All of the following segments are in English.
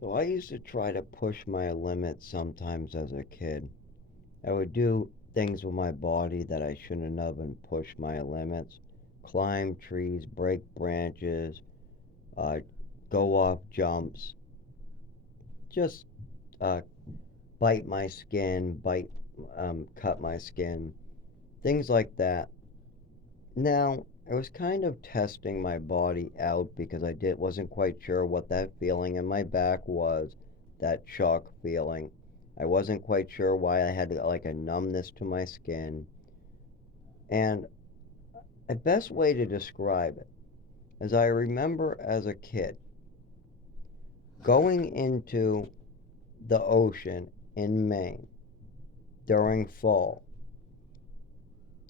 So I used to try to push my limits sometimes as a kid. I would do things with my body that I shouldn't have and push my limits. Climb trees, break branches, uh, go off jumps, just uh, bite my skin, cut my skin, things like that. Now, I was kind of testing my body out because wasn't quite sure what that feeling in my back was, that shock feeling. I wasn't quite sure why I had like a numbness to my skin. And the best way to describe it is I remember as a kid going into the ocean in Maine during fall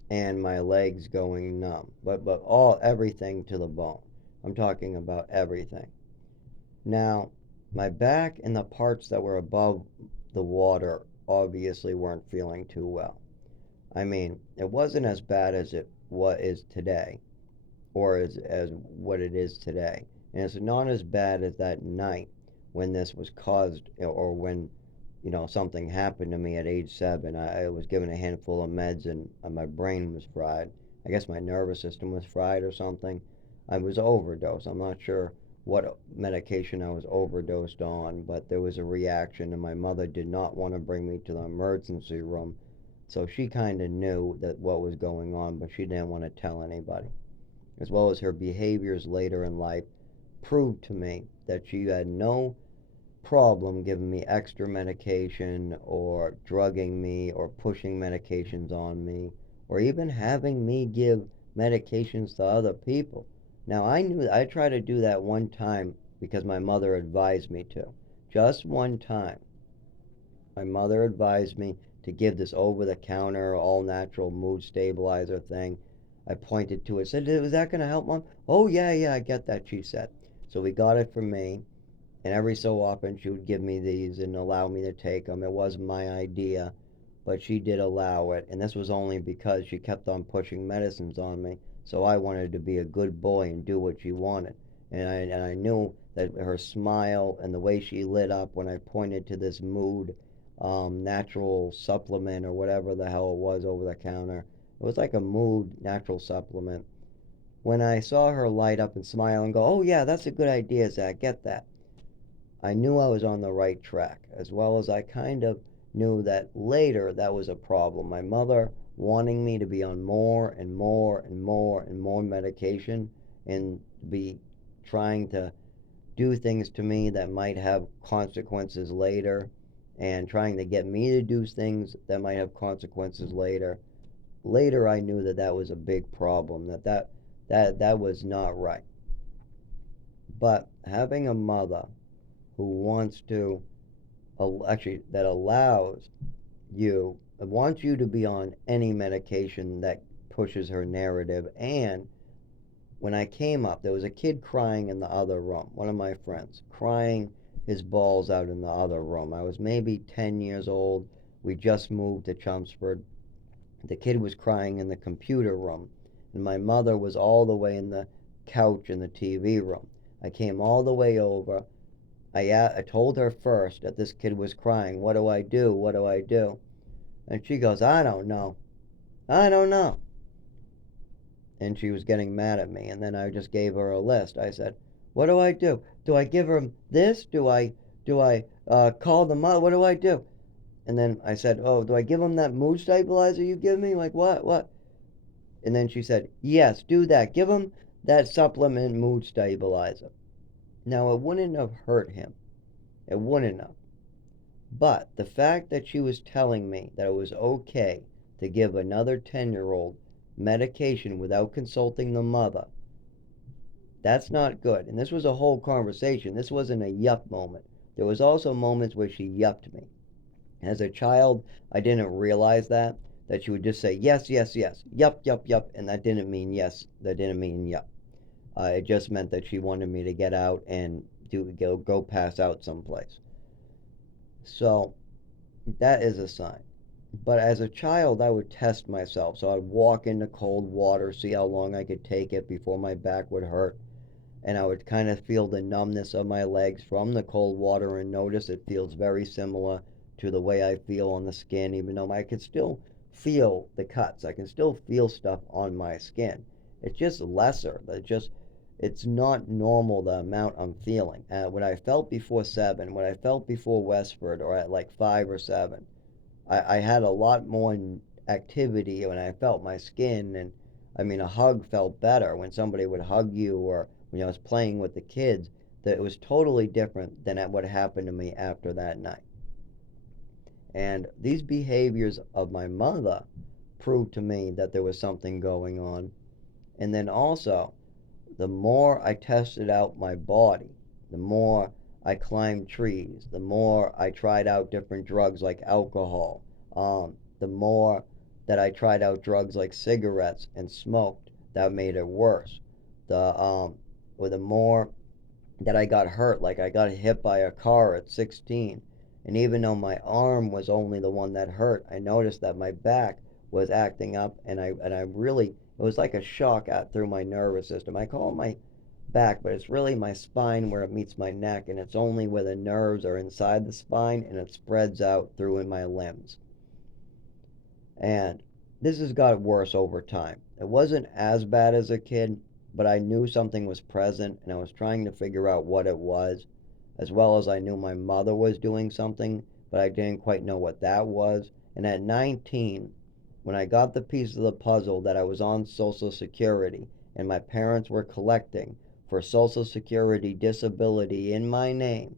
and my legs going numb. But all everything to the bone. I'm talking about everything. Now, my back and the parts that were above the water obviously weren't feeling too well. I mean, it wasn't as bad as it what is today, or as what it is today. And it's not as bad as that night when this was caused, or when, something happened to me at age 7. I was given a handful of meds and my brain was fried. I guess my nervous system was fried or something. I was overdosed. I'm not sure what medication I was overdosed on, but there was a reaction, and my mother did not want to bring me to the emergency room. So she kind of knew that what was going on, but she didn't want to tell anybody. As well as her behaviors later in life proved to me that she had no problem giving me extra medication or drugging me or pushing medications on me or even having me give medications to other people. Now, I tried to do that one time because my mother advised me to. Just one time. My mother advised me to give this over the counter, all natural mood stabilizer thing. I pointed to it, said, "Is that going to help, Mom?" "Oh, yeah, yeah, I get that," she said. So we got it for me, and every so often she would give me these and allow me to take them. It wasn't my idea, but she did allow it, and this was only because she kept on pushing medicines on me. So I wanted to be a good boy and do what she wanted. And I knew that her smile and the way she lit up when I pointed to this mood natural supplement or whatever the hell it was over the counter. It was like a mood natural supplement. When I saw her light up and smile and go, "Oh, yeah, that's a good idea, Zach, get that," I knew I was on the right track, as well as I kind of knew that later that was a problem. My mother wanting me to be on more and more and more and more medication and be trying to do things to me that might have consequences later and trying to get me to do things that might have consequences later. Later I knew that that was a big problem, that was not right. But having a mother who wants to actually that allows you wants you to be on any medication that pushes her narrative. And when I came up, there was a kid crying in the other room, one of my friends, crying his balls out in the other room. I was maybe 10 years old. We just moved to Chelmsford. The kid was crying in the computer room, and my mother was all the way in the couch in the TV room. I came all the way over. I told her first that this kid was crying. "What do I do? What do I do?" And she goes, "I don't know. I don't know." And she was getting mad at me. And then I just gave her a list. I said, "What do I do? Do I give her this? Do I call the mother? What do I do?" And then I said, "Oh, do I give him that mood stabilizer you give me? Like what? What?" And then she said, "Yes, do that. Give him that supplement mood stabilizer." Now, it wouldn't have hurt him. It wouldn't have. But the fact that she was telling me that it was okay to give another 10-year-old medication without consulting the mother, that's not good. And this was a whole conversation. This wasn't a yup moment. There was also moments where she yupped me. As a child, I didn't realize that she would just say yes, yes, yes, yup, yup, yup, and that didn't mean yes. That didn't mean yup. It just meant that she wanted me to get out and go pass out someplace. So that is a sign. But as a child, I would test myself. So I'd walk into cold water, see how long I could take it before my back would hurt. and I would kind of feel the numbness of my legs from the cold water and notice it feels very similar to the way I feel on the skin, even though I could still feel the cuts. I can still feel stuff on my skin. It's just lesser. It's not normal the amount I'm feeling. What I felt before 7, what I felt before Westford, or at like 5 or 7, I had a lot more activity when I felt my skin. And I mean, a hug felt better when somebody would hug you, or when I was playing with the kids. That it was totally different than what happened to me after that night. And these behaviors of my mother proved to me that there was something going on. And then also, the more I tested out my body, the more I climbed trees, the more I tried out different drugs like alcohol, the more that I tried out drugs like cigarettes and smoked, that made it worse. Or the more that I got hurt, like I got hit by a car at 16, and even though my arm was only the one that hurt, I noticed that my back was acting up, and I really, it was like a shock out through my nervous system. I call it my back, but it's really my spine where it meets my neck, and it's only where the nerves are inside the spine, and it spreads out through in my limbs. And this has got worse over time. It wasn't as bad as a kid, but I knew something was present, and I was trying to figure out what it was, as well as I knew my mother was doing something, but I didn't quite know what that was. And at 19, when I got the piece of the puzzle that I was on Social Security and my parents were collecting for Social Security disability in my name,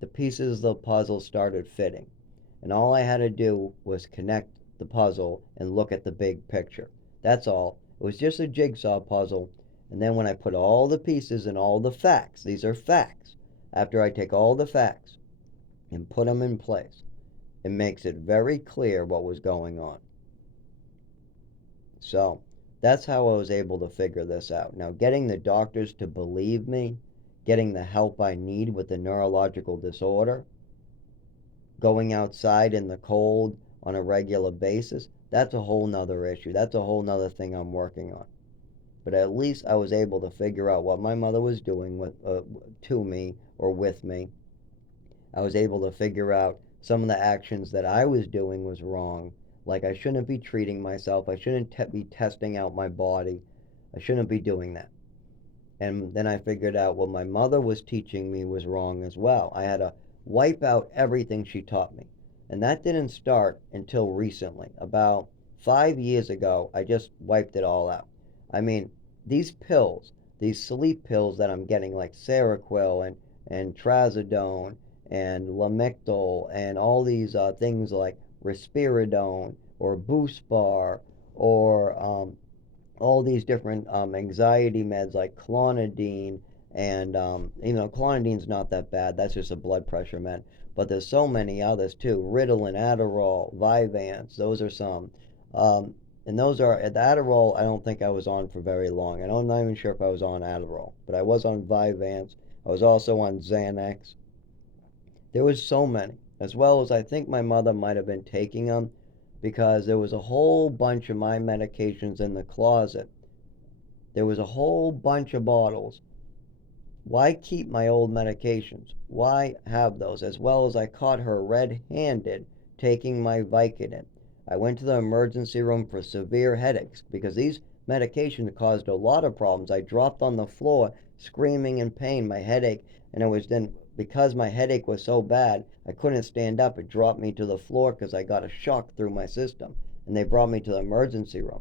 the pieces of the puzzle started fitting. And all I had to do was connect the puzzle and look at the big picture. That's all. It was just a jigsaw puzzle. And then when I put all the pieces and all the facts, these are facts, after I take all the facts and put them in place, it makes it very clear what was going on. So that's how I was able to figure this out. Now, getting the doctors to believe me, getting the help I need with the neurological disorder, going outside in the cold on a regular basis, that's a whole nother issue. That's a whole nother thing I'm working on. But at least I was able to figure out what my mother was doing to me or with me. I was able to figure out some of the actions that I was doing was wrong. Like I shouldn't be treating myself. I shouldn't be testing out my body. I shouldn't be doing that. And then I figured out what my mother was teaching me was wrong as well. I had to wipe out everything she taught me. And that didn't start until recently. About 5 years ago, I just wiped it all out. I mean, these pills, these sleep pills that I'm getting, like Seroquel and Trazodone and Lamictal and all these things like Risperidone or Boost Bar or all these different anxiety meds like clonidine, and clonidine's not that bad. That's just a blood pressure med. But there's so many others too. Ritalin, Adderall, Vyvanse. Those are some. And those are the Adderall. I don't think I was on for very long. I'm not even sure if I was on Adderall, but I was on Vyvanse. I was also on Xanax. There was so many, as well as I think my mother might have been taking them, because there was a whole bunch of my medications in the closet. There was a whole bunch of bottles. Why keep my old medications? Why have those? As well as I caught her red-handed taking my Vicodin. I went to the emergency room for severe headaches because these medications caused a lot of problems. I dropped on the floor screaming in pain, my headache, and it was then because my headache was so bad, I couldn't stand up. It dropped me to the floor because I got a shock through my system, and they brought me to the emergency room.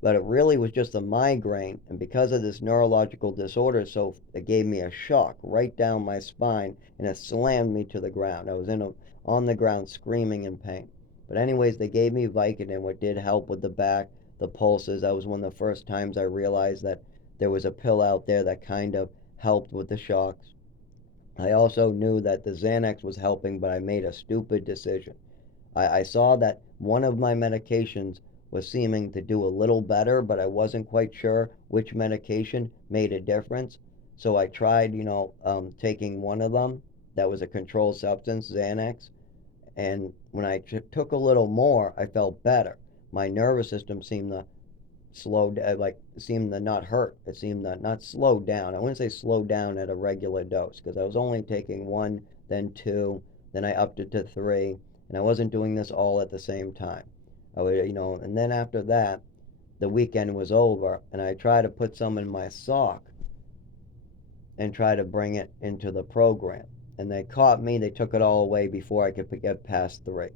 But it really was just a migraine, and because of this neurological disorder, so it gave me a shock right down my spine, and it slammed me to the ground. I was on the ground screaming in pain. But anyways, they gave me Vicodin, which did help with the back, the pulses. That was one of the first times I realized that there was a pill out there that kind of helped with the shocks. I also knew that the Xanax was helping, but I made a stupid decision. I saw that one of my medications was seeming to do a little better, but I wasn't quite sure which medication made a difference. So I tried, taking one of them that was a controlled substance, Xanax, and when I took a little more, I felt better. My nervous system seemed to slowed, like seemed to not hurt. It seemed to not slow down. I wouldn't say slow down at a regular dose because I was only taking one, then two, then I upped it to three, and I wasn't doing this all at the same time. I would, and then after that, the weekend was over, and I tried to put some in my sock and try to bring it into the program. And they caught me. They took it all away before I could get past three.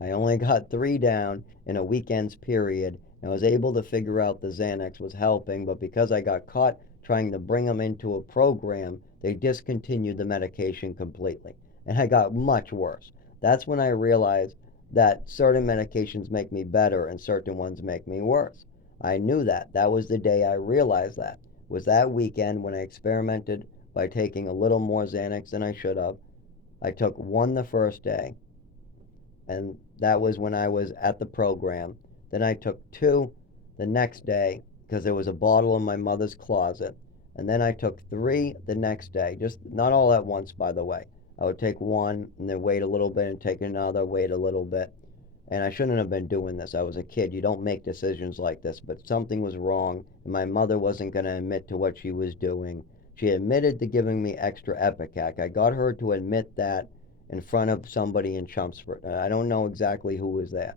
I only got three down in a weekend's period. And I was able to figure out the Xanax was helping, but because I got caught trying to bring them into a program, they discontinued the medication completely. And I got much worse. That's when I realized that certain medications make me better and certain ones make me worse. I knew that. That was the day I realized that. Was that weekend when I experimented by taking a little more Xanax than I should have. I took one the first day, and that was when I was at the program. Then I took two the next day because there was a bottle in my mother's closet. And then I took three the next day, just not all at once, by the way. I would take one and then wait a little bit and take another, wait a little bit. And I shouldn't have been doing this. I was a kid. You don't make decisions like this. But something was wrong, and my mother wasn't going to admit to what she was doing. She admitted to giving me extra Epicac. I got her to admit that in front of somebody in Chelmsford. I don't know exactly who was there.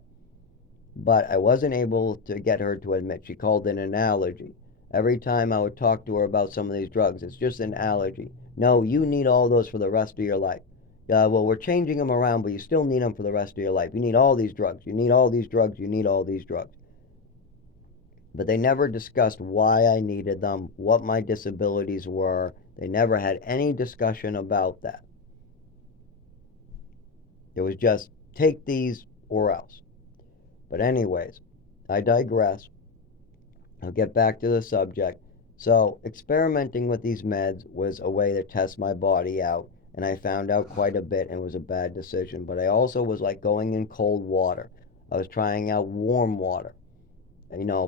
But I wasn't able to get her to admit. She called it an allergy. Every time I would talk to her about some of these drugs, it's just an allergy. No, you need all those for the rest of your life. Well, we're changing them around, but you still need them for the rest of your life. You need all these drugs. You need all these drugs. You need all these drugs. But they never discussed why I needed them, what my disabilities were. They never had any discussion about that. It was just take these or else. But, anyways, I digress. I'll get back to the subject. So, experimenting with these meds was a way to test my body out, and I found out quite a bit and it was a bad decision. But I also was like going in cold water. I was trying out warm water.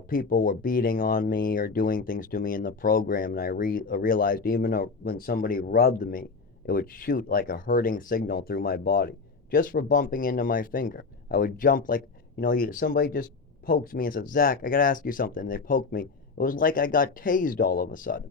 People were beating on me or doing things to me in the program, and I realized even when somebody rubbed me, it would shoot like a hurting signal through my body just for bumping into my finger. I would jump like, somebody just pokes me and says, Zach, I got to ask you something. And they poked me. It was like I got tased all of a sudden.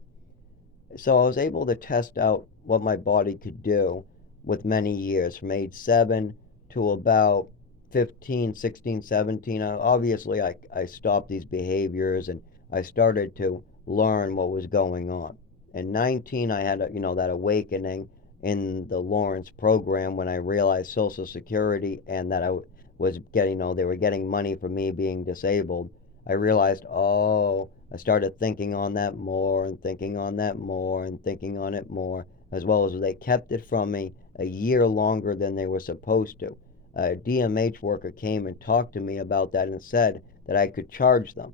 So I was able to test out what my body could do with many years from age 7 to about 15, 16, 17. Obviously, I stopped these behaviors and I started to learn what was going on. In 19, I had, that awakening in the Lawrence program when I realized Social Security and that I was getting, they were getting money for me being disabled. I realized, I started thinking on that more and thinking on that more and thinking on it more, as well as they kept it from me a year longer than they were supposed to. A DMH worker came and talked to me about that and said that I could charge them,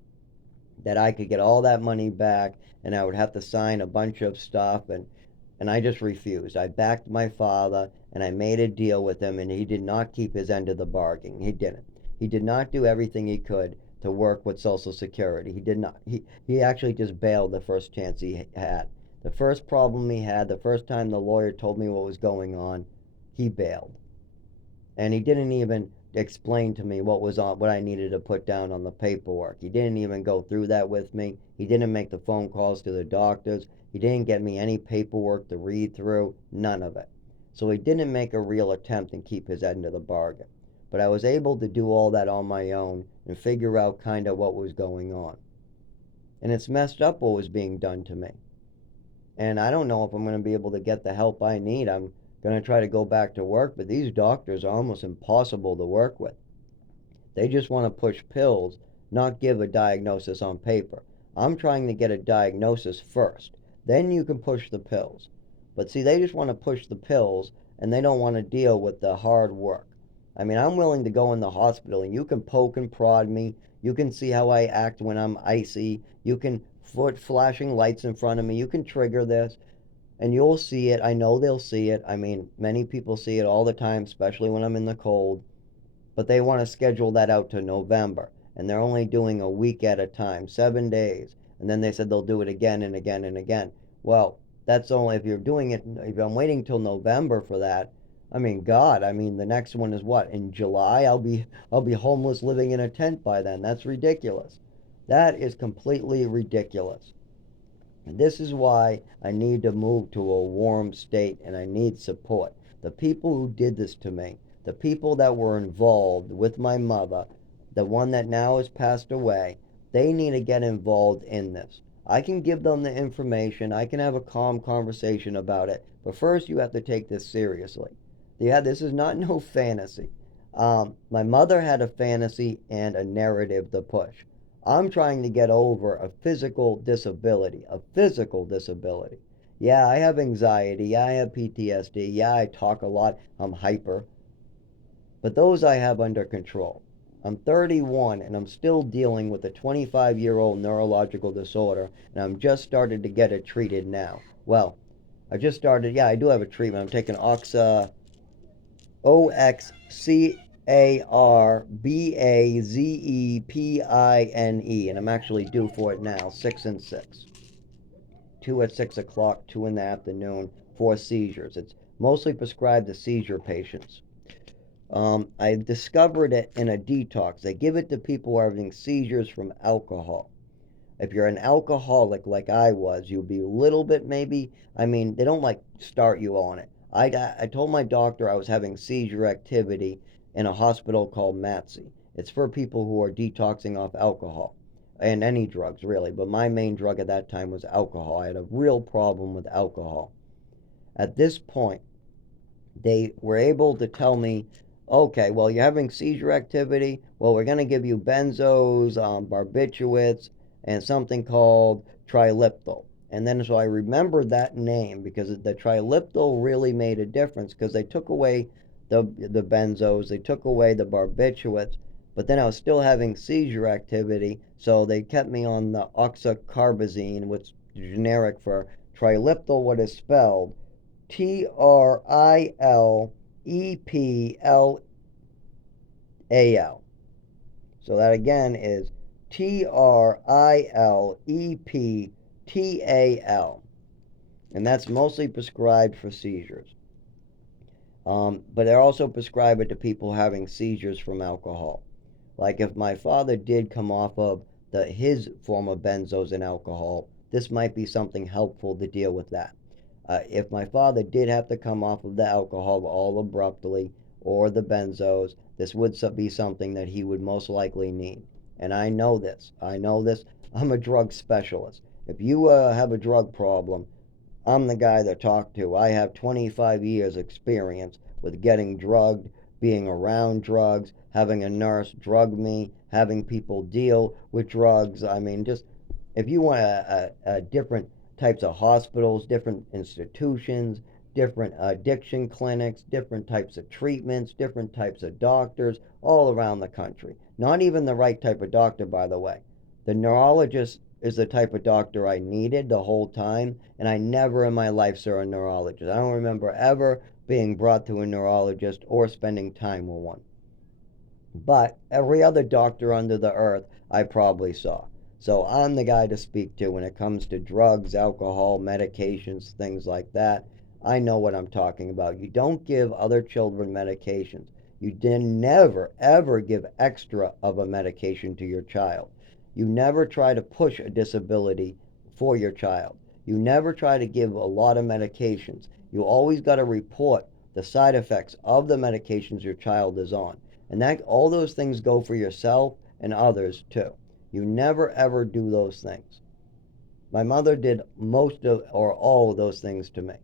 that I could get all that money back and I would have to sign a bunch of stuff, and I just refused. I backed my father and I made a deal with him, and he did not keep his end of the bargain. He didn't. He did not do everything he could to work with Social Security. He did not. He actually just bailed the first chance he had. The first problem he had, the first time the lawyer told me what was going on, he bailed. And he didn't even explain to me what I needed to put down on the paperwork. He didn't even go through that with me. He didn't make the phone calls to the doctors. He didn't get me any paperwork to read through, none of it. So he didn't make a real attempt and keep his end of the bargain. But I was able to do all that on my own and figure out kind of what was going on. And it's messed up what was being done to me. And I don't know if I'm going to be able to get the help I need. I'm going to try to go back to work, but these doctors are almost impossible to work with. They just want to push pills, not give a diagnosis on paper. I'm trying to get a diagnosis first. Then you can push the pills. But see, they just want to push the pills and they don't want to deal with the hard work. I mean, I'm willing to go in the hospital and you can poke and prod me. You can see how I act when I'm icy. You can put flashing lights in front of me. You can trigger this and you'll see it. I know they'll see it. I mean, many people see it all the time, especially when I'm in the cold. But they want to schedule that out to November. And they're only doing a week at a time, 7 days. And then they said they'll do it again and again and again. Well, that's only if you're doing it, if I'm waiting till November for that. I mean, God, the next one is what? In July? I'll be homeless living in a tent by then. That's ridiculous. That is completely ridiculous. And this is why I need to move to a warm state and I need support. The people who did this to me, the people that were involved with my mother, the one that now has passed away, they need to get involved in this. I can give them the information, I can have a calm conversation about it, but first you have to take this seriously. Yeah, this is not no fantasy. My mother had a fantasy and a narrative to push. I'm trying to get over a physical disability, a physical disability. Yeah, I have anxiety. Yeah, I have PTSD. Yeah, I talk a lot. I'm hyper. But those I have under control. I'm 31 and I'm still dealing with a 25-year-old neurological disorder, and I'm just started to get it treated now. Well, I just started, yeah, I do have a treatment. I'm taking OXCARBAZEPINE, and I'm actually due for it now, 6 and 6. 2 at 6 o'clock, 2 in the afternoon for seizures. It's mostly prescribed to seizure patients. I discovered it in a detox. They give it to people who are having seizures from alcohol. If you're an alcoholic like I was, you'll be a little bit maybe. I mean, they don't like start you on it. I told my doctor I was having seizure activity in a hospital called MATSI. It's for people who are detoxing off alcohol and any drugs really, but my main drug at that time was alcohol. I had a real problem with alcohol. At this point, they were able to tell me, okay, well, you're having seizure activity. Well, we're going to give you benzos, barbiturates, and something called triliptal. And then so I remembered that name because the triliptal really made a difference because they took away the benzos, they took away the barbiturates, but then I was still having seizure activity, so they kept me on the oxacarbazine, which is generic for triliptal, what is spelled TRILEPLAL. So that again is TRILEPTAL. And that's mostly prescribed for seizures. But they're also prescribed it to people having seizures from alcohol. Like if my father did come off of his form of benzos and alcohol, this might be something helpful to deal with that. If my father did have to come off of the alcohol all abruptly or the benzos, this would be something that he would most likely need. And I know this. I know this. I'm a drug specialist. If you have a drug problem, I'm the guy to talk to. I have 25 years experience with getting drugged, being around drugs, having a nurse drug me, having people deal with drugs. I mean, just if you want a different types of hospitals, different institutions, different addiction clinics, different types of treatments, different types of doctors all around the country. Not even the right type of doctor, by the way. The neurologist is the type of doctor I needed the whole time, and I never in my life saw a neurologist. I don't remember ever being brought to a neurologist or spending time with one. But every other doctor under the earth I probably saw. So I'm the guy to speak to when it comes to drugs, alcohol, medications, things like that. I know what I'm talking about. You don't give other children medications. You then never, ever give extra of a medication to your child. You never try to push a disability for your child. You never try to give a lot of medications. You always got to report the side effects of the medications your child is on. And that all those things go for yourself and others too. You never ever do those things. My mother did most of or all of those things to me.